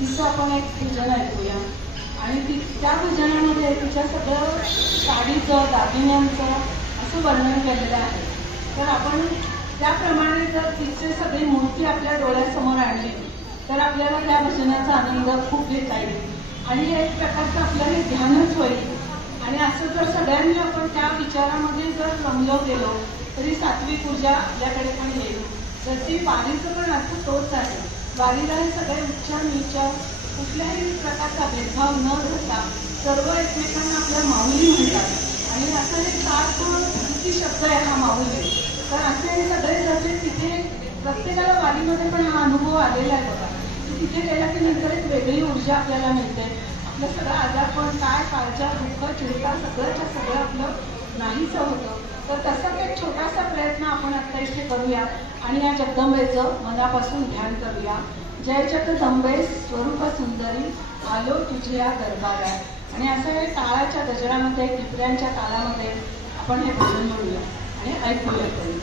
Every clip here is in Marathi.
तिचं आपण एक भजन ऐकूया आणि त्या भजनामध्ये तिच्या सगळं साडीचं दागिन्यांचं असं वर्णन केलेलं आहे. तर आपण त्याप्रमाणे जर तिचे सगळी मूर्ती आपल्या डोळ्यासमोर आणली तर आपल्याला त्या भजनाचा आनंद खूप घेता येईल आणि एक प्रकारचं आपलं हे ध्यानच होईल. आणि असं जर सगळ्यांनी आपण त्या विचारामध्ये जर रमलो गेलो तरी सात्विक ऊर्जा आपल्याकडे पण येईल. तर ती वारीचं पण अर्थ तोच आहे. वारीला हे सगळे उच्च नीच कुठल्याही प्रकारचा भेदभाव न करता सर्व एकमेकांना आपल्या माऊली म्हणतात आणि असं हे 7 शब्द आहे हा माऊली. तर असे हे सगळे जसे तिथे प्रत्येकाला वारीमध्ये पण हा अनुभव आलेला आहे बघा. तिथे गेला की नंतर एक वेगळी ऊर्जा आपल्याला मिळते. आपलं सगळं आजारपण काय काळजा दुःख चिंता सगळंच्या सगळं आपलं नाहीच होतं. तर तसाच एक छोटासा प्रयत्न आपण आता इथे करूया आणि या जगदंबेचं मनापासून ध्यान करूया. जय जगदंबे स्वरूप सुंदरी आलो तुझ्या दरबारात. आणि असं हे टाळाच्या गजरामध्ये टिपऱ्यांच्या तालामध्ये आपण हे भजन म्हणूया आणि ऐकूया तरी.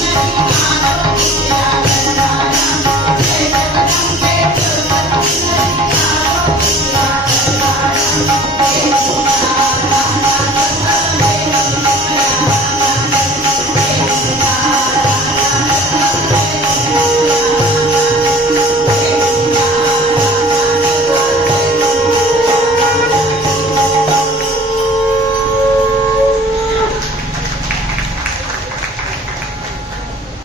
Thank you.